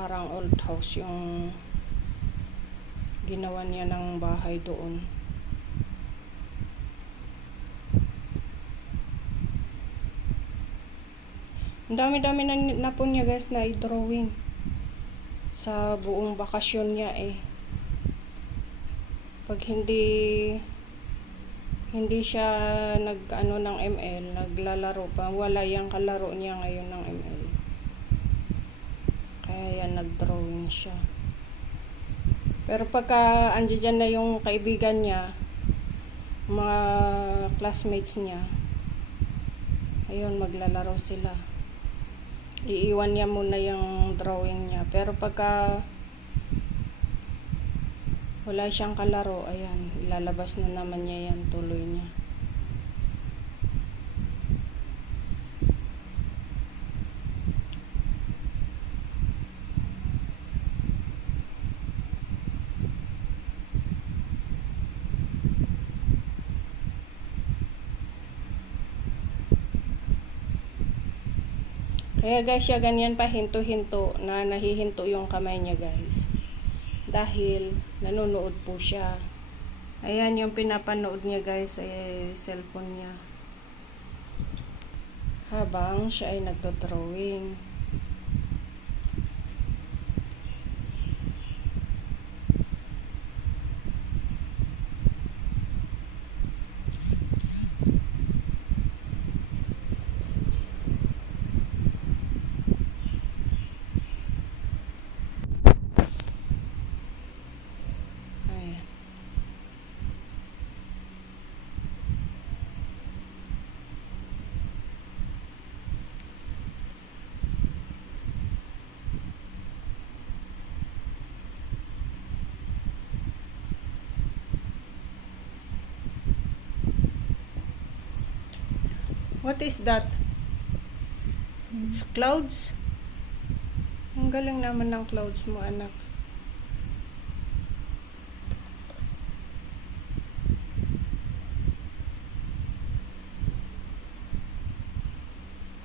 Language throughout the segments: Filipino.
Parang old house yung ginawa niya ng bahay doon. Ang dami-dami na po niya guys na i-drawing sa buong bakasyon niya eh. Pag hindi siya nag-ano ng ML, naglalaro pa, wala yung kalaro niya ngayon ng ML. Kaya yan, nag-drawing siya. Pero pagka andyan na yung kaibigan niya, mga classmates niya, ayun, maglalaro sila. Iiwan niya muna yung drawing niya. Pero pagka wala siyang kalaro, ayan, ilalabas na naman niya yan, tuloy niya. Kaya guys, siya ganyan pa hinto-hinto na nahihinto yung kamay niya guys. Dahil nanonood po siya. Ayan yung pinapanood niya guys ay cellphone niya. Habang siya ay nagdo-drawing. What is that? It's clouds? Ang galing naman ng clouds mo, anak.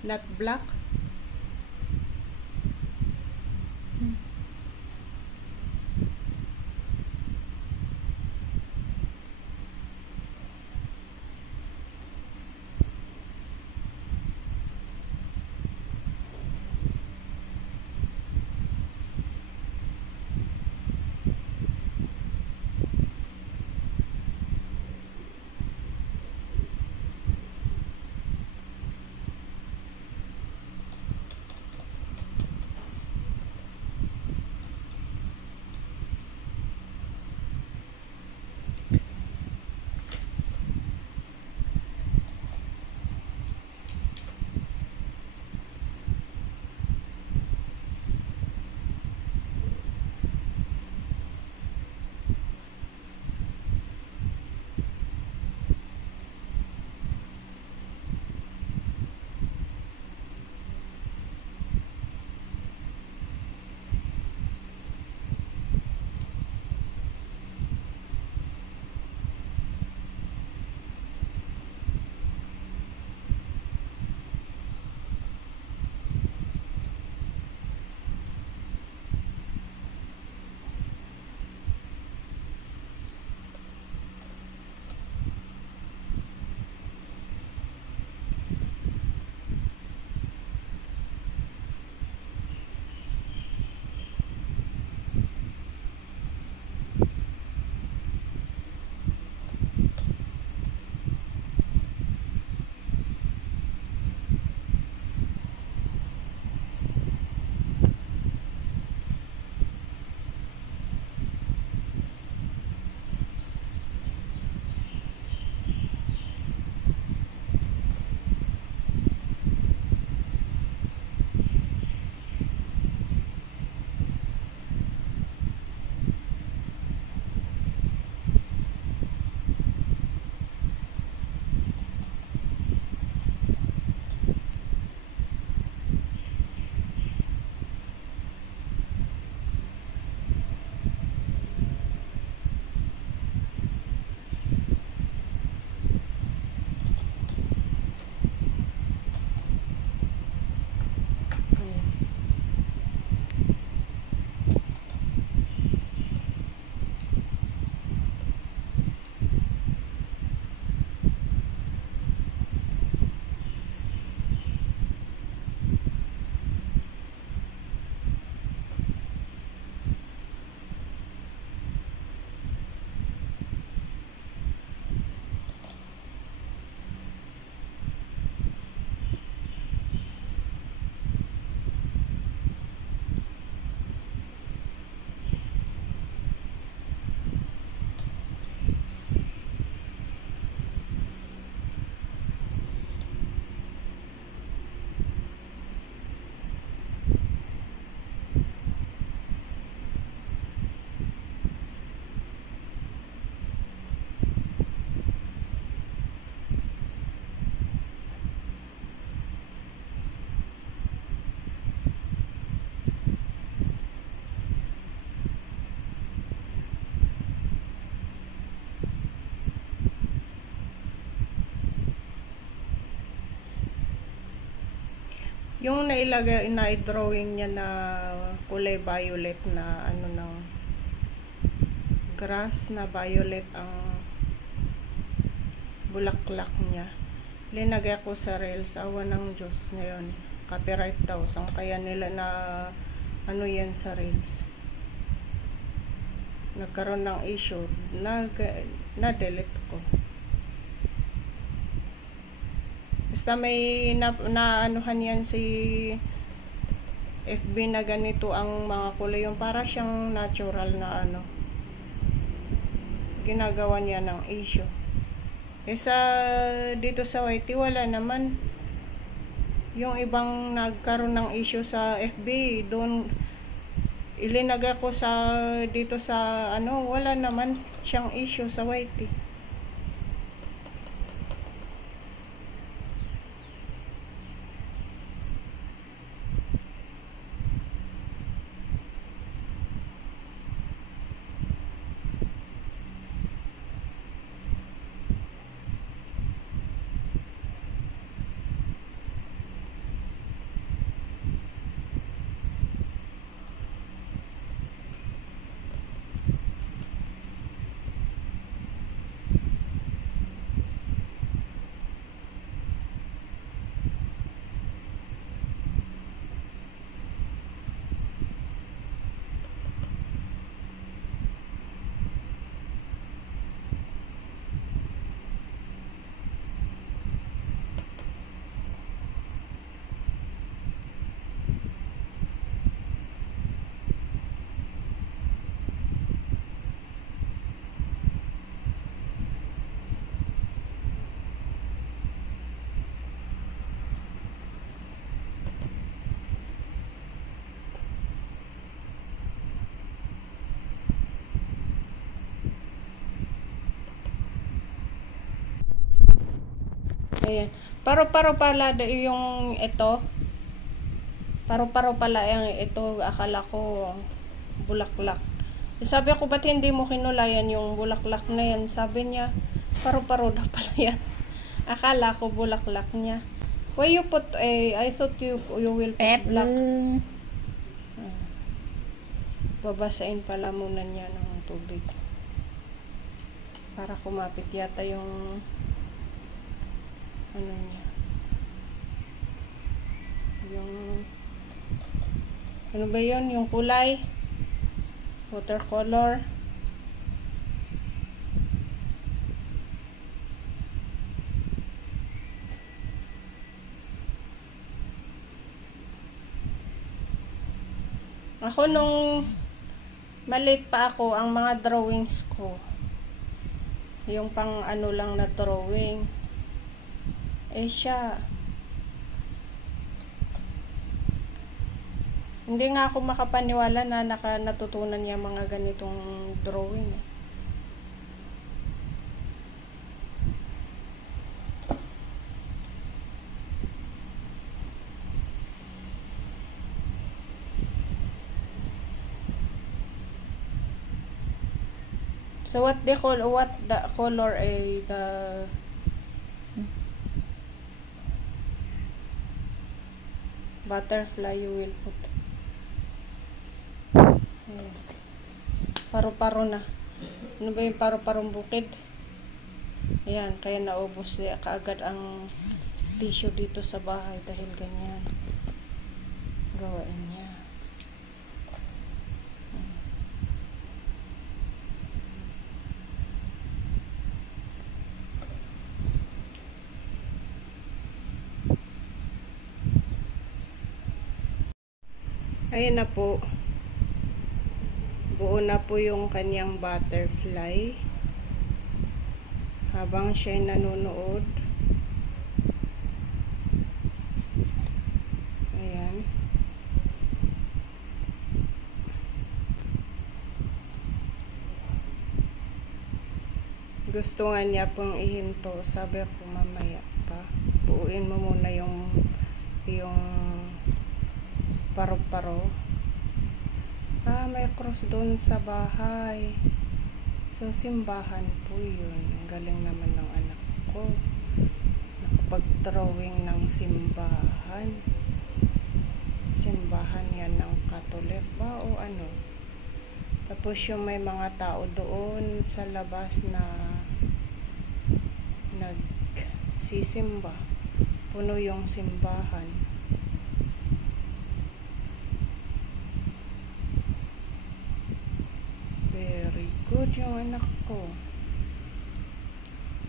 Not black? Yung nailagay, na-drawing niya na kulay violet na ano ng grass na violet ang bulaklak niya. Linagay ko sa reels. Awa ng Diyos ngayon. Copyright daw. So, kaya nila na ano yan sa reels. Nagkaroon ng issue. Na-delete ko. Basta may na-anuhan yan si FB na ganito ang mga kulay. Yung para siyang natural na ano. Ginagawa niya ng issue. Dito sa YT wala naman. Yung ibang nagkaroon ng issue sa FB, doon ilinagay ko dito sa ano, wala naman siyang issue sa YT. Ayan. Paro-paro pala yung ito. Paro-paro pala yung ito. Akala ko bulaklak. Sabi ko, ba't hindi mo kinulayan yung bulaklak na yan? Sabi niya, paro-paro daw pala yan. Akala ko bulaklak niya. Why you put I thought you will put black. Babasain pala muna niya ng tubig. Para kumapit yata yung ano niya. Yung ano ba yun? Yung kulay. Watercolor. Ako nung maliit pa ako, ang mga drawings ko, yung pang ano lang na drawing, siya, hindi nga ako makapaniwala na natutunan niya mga ganitong drawing. So what the color the butterfly you will put. Ayan. Paro-paro na. Ano ba yung paro-parong bukid? Ayan, kaya naubos niya kaagad ang tissue dito sa bahay dahil ganyan gawain niya. Ayan na po. Buo na po yung kanyang butterfly. Habang siya'y nanonood. Ayan. Gusto nga niya pong ihinto. Sabi ko mamaya pa. Buuin mo muna yung paro-paro. May cross doon sa bahay. So, simbahan po yun. Galing naman ng anak ko. Nakapag-drawing ng simbahan. simbahan yan ng Katolik ba o ano. Tapos yung may mga tao doon sa labas na nagsisimba. Puno yung simbahan. Very good yung anak ko.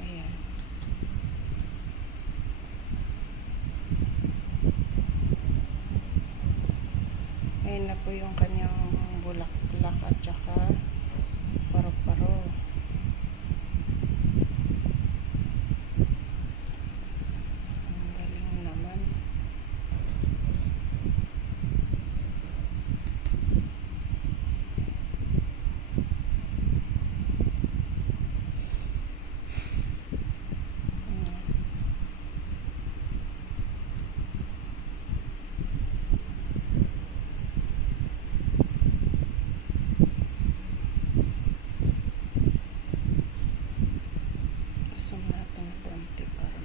Ayan. Ayan na po yung kanyang bulaklak at saka paro-paro. Ang galing naman. Zoom natin konti para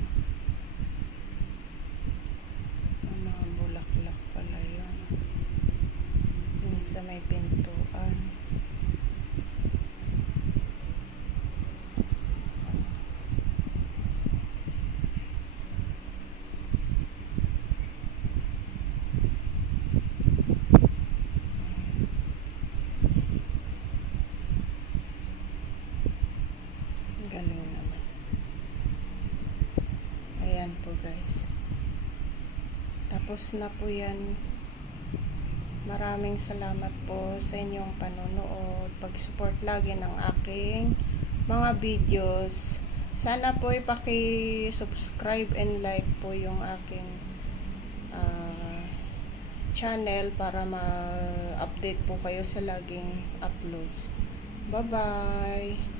ang mga bulaklak pala yun. Yun sa may pintuan. Galing naman. Ayan po guys. Tapos na po yan. Maraming salamat po sa inyong panonood. Pag-support lagi ng aking mga videos. Sana po ipaki-subscribe and like po yung aking channel para ma-update po kayo sa laging uploads. Bye-bye!